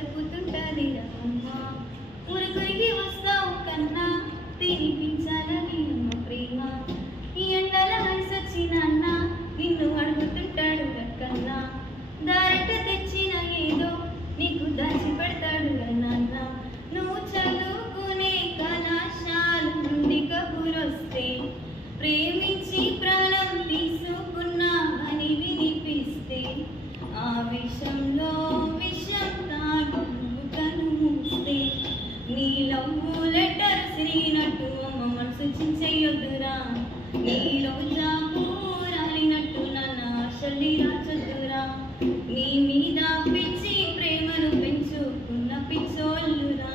కలుపుతుంటది అమ్మ. ఊరుకురికి వస్తావు కన్నా తినిపించాలని అమ్మ ప్రేమ. ఈ ఎండల అలసొచ్చిన అన్న నిన్ను అడుగుతుంటాడు కన్నా. దారట తెచ్చిన ఏదో నీకు దాచి పెడతాడు నాన్న. నువ్వు చదువుకునే కళాశాల నుండి కబురొస్తే ప్రేమించి ప్రాణం తీసుకున్నా అని వినిపిస్తే ఆ విషంలో విషం తాగు కను మూస్తే నీ లవ్వు లెటర్ శ్రీనట్టు అమ్మ మనసు చించెయ్యొద్దురా. నీలో జాబు రాలినట్టు నన్ను ఆశల్ని రాచొద్దురా. నీ మీద పిచ్చి ప్రేమను పెంచుకున్న పిచ్చోళ్ళురా.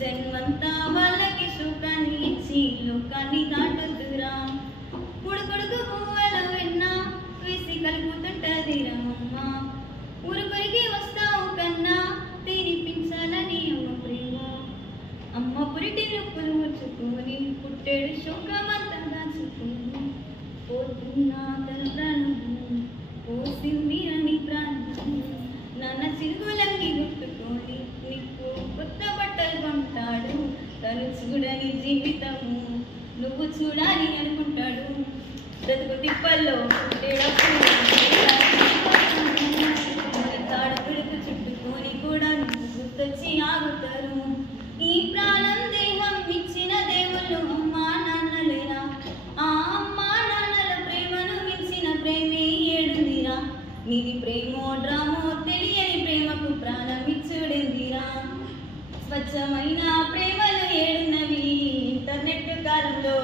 జన్మంతా వాళ్ళకి సుఖాన్ని ఇచ్చి లోకాన్ని దాటొద్దురా. ఉడుకుడుకు పువ్వుల వెన్న వేసి కలుపుతుంటది రమ్మ. ఊరుకురికి వస్తావు కన్నా తినిపించాలని అమ్మ ప్రేమ. అమ్మ పురిటి నొప్పులు ముచ్చుకొని పుట్టేడు శోకమంతా దాచుకొని పోతున్నా తన ప్రాణము పోసింది అని ప్రాణము. నాన్న చిరుగులన్నీ గుట్టుకొని నీకు కొత్త బట్టలు కొంటాడు. తను చూడని జీవితము నువ్వు చూడాలి అనుకుంటాడు. బ్రతుకు తిప్పల్లో తాడుకు చుట్టుకొని కూడా నువ్వు గుర్తొచ్చి ఆగుతారు. ఈ ప్రాణం దేహం ఇచ్చిన దేవుళ్ళు అమ్మా నాన్నలేరా. ఆ అమ్మా నాన్నల ప్రేమను మించిన ప్రేమే ఏడుందిరా. నీది ప్రేమో డ్రామో తెలియని ప్రేమకు ప్రాణం ఇచ్చుడేందిరా. స్వచ్ఛమైన ప్రేమలు ఏడున్నవి ఇంటర్నెట్ కాలంలో.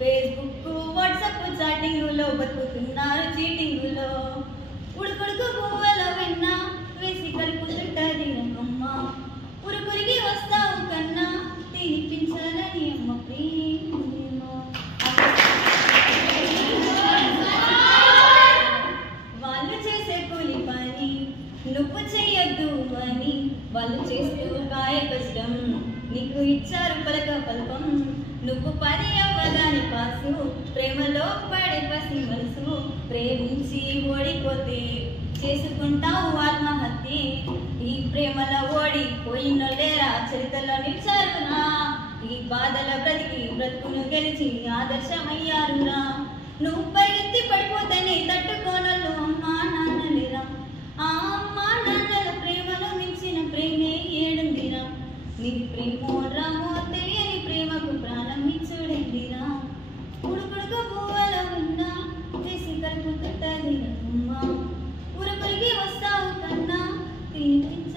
ఫేస్బుక్ వాట్సాప్ చాటింగులో బతుకుతున్నారు చీటింగులో. ఉడుకుడుకు పువ్వుల వెన్న వేసి కలుపుతుంటది అమ్మ. ఉరుకురికి వస్తావు కన్నా తినిపించాలని అమ్మ ప్రేమ. వాళ్ళు చేసే కూలి పని నువ్వు చెయ్యొద్దు అని వాళ్ళు చేస్తూ కాయ కష్టం నీకు ఇచ్చారు పలక పల్పం. నువ్వు పని అవ్వగాని పాసు ప్రేమలో పడే పసి మనసు. ప్రేమించి ఓడిపోతే చేసుకుంటావు ఆత్మహత్య. ఈ ప్రేమలో ఓడిపోయినోళ్ళేరా చరిత్రలో నిలిచారురా. ఈ బాధల బ్రతికి బ్రతుకును గెలిచి ఆదర్శమయ్యారురా. నువ్వు పరిగెత్తి పడిపోతేనే తట్టుకోనలు అమ్మా నాన్నలేరా. ఆ అమ్మా నాన్నల ప్రేమను మించిన ప్రేమే ఏడుందిరా. నీది ప్రేమో రామో తెలియని ప్రేమకు ప్రాణం ఇచ్చుడేందిరా. ఉడుకుడుకు పువ్వుల ఉన్న వేసి కలుపుతుంటది అమ్మ. ఊరుకురికి వస్తావు కన్నా తినిపించాలని